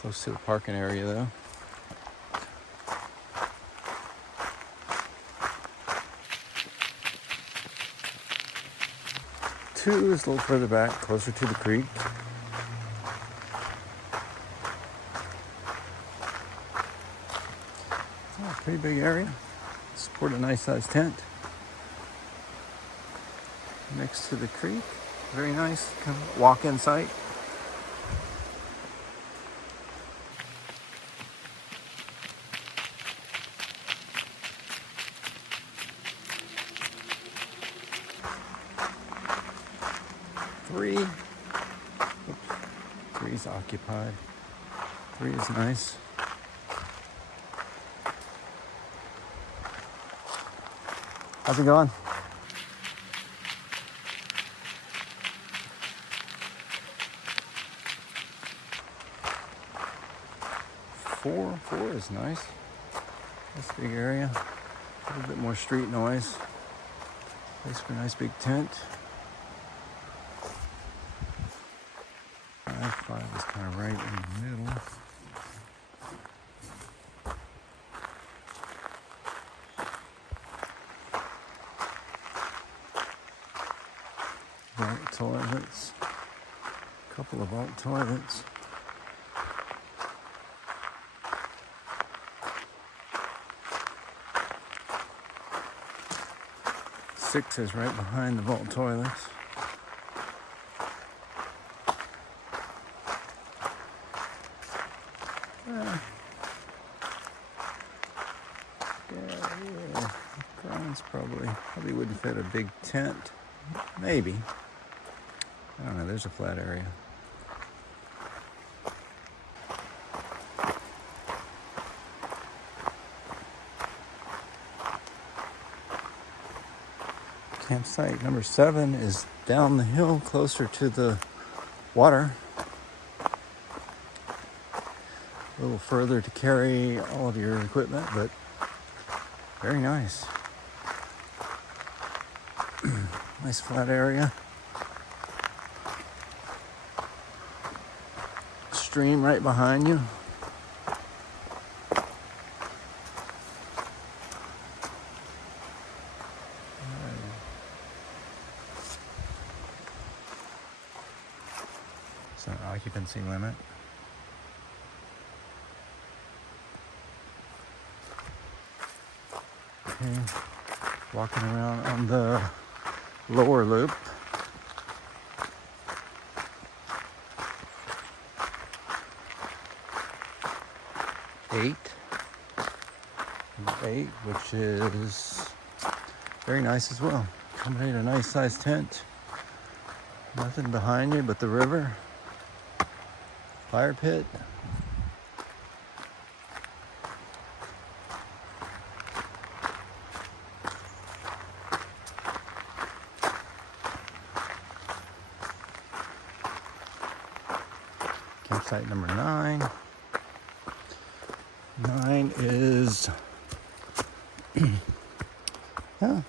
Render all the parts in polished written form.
Close to the parking area though. Two is a little further back, closer to the creek. Oh, pretty big area. Support a nice sized tent next to the creek. Very nice kind of walk-in site. Three's occupied. 3 is nice. How's it going? Four is nice. That's a big area. A little bit more street noise. Place for a nice big tent. 5 is kind of right in the middle. Vault toilets. A couple of vault toilets. Six is right behind the vault toilets. Grounds probably wouldn't fit a big tent. Maybe. I don't know, there's a flat area. Campsite number 7 is down the hill closer to the water. A little further to carry all of your equipment, but very nice. Nice flat area. Stream right behind you. It's an occupancy limit. Okay. Walking around on the lower loop. Eight, which is very nice as well. Accommodate a nice sized tent. Nothing behind you but the river. Fire pit. Campsite number 9. 9 is, yeah,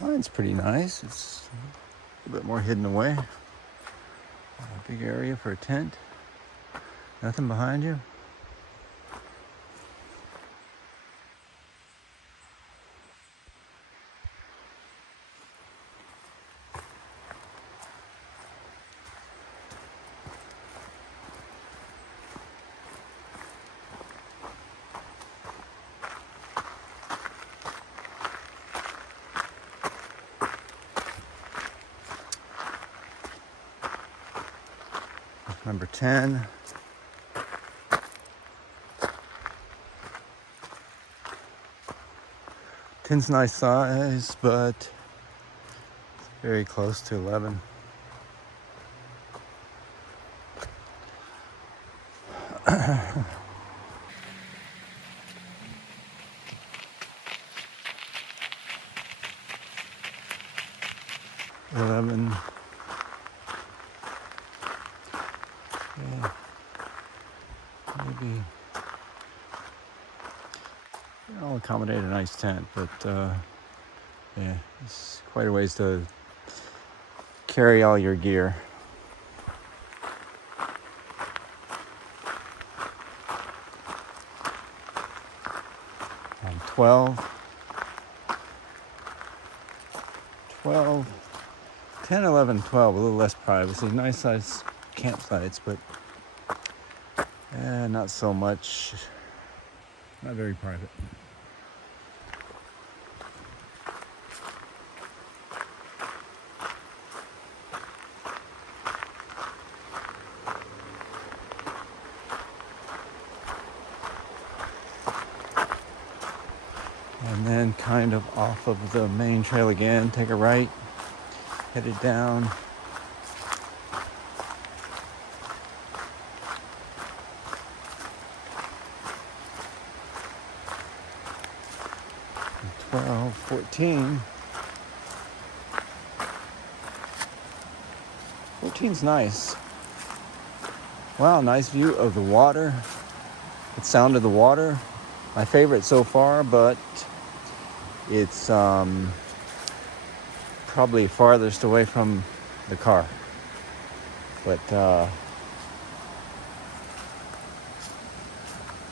9's pretty nice. It's a little bit more hidden away. A big area for a tent. Nothing behind you. Number 10. Ten's nice size, but very close to 11. Yeah, maybe I'll accommodate a nice tent, but yeah, it's quite a ways to carry all your gear. 12, 10, 11, 12, a little less privacy. Nice size campsites, but not so much, not very private. And then kind of off of the main trail again, take a right, headed down. And 12, 14. 14's nice. Wow, nice view of the water. The sound of the water. My favorite so far, but it's probably farthest away from the car. But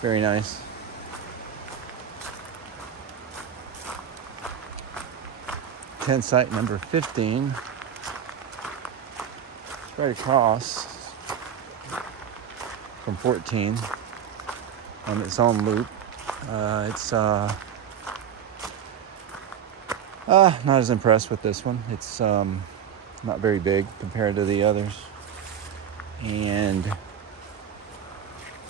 very nice. Tent site number 15. It's right across from 14 on its own loop. It's not as impressed with this one. It's not very big compared to the others, and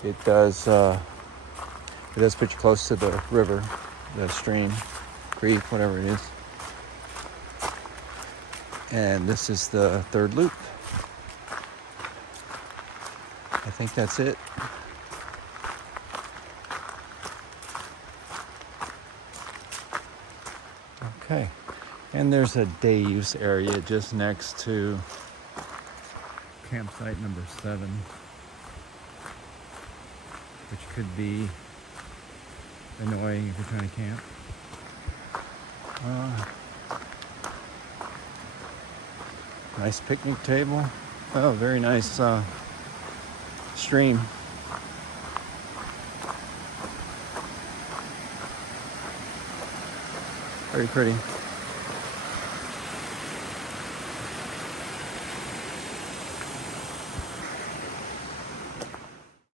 it does put you close to the river, the stream, creek, whatever it is. And this is the third loop. I think that's it. Okay, and there's a day use area just next to campsite number 7, which could be annoying if you're trying to camp. Nice picnic table. Oh, very nice stream. Very pretty.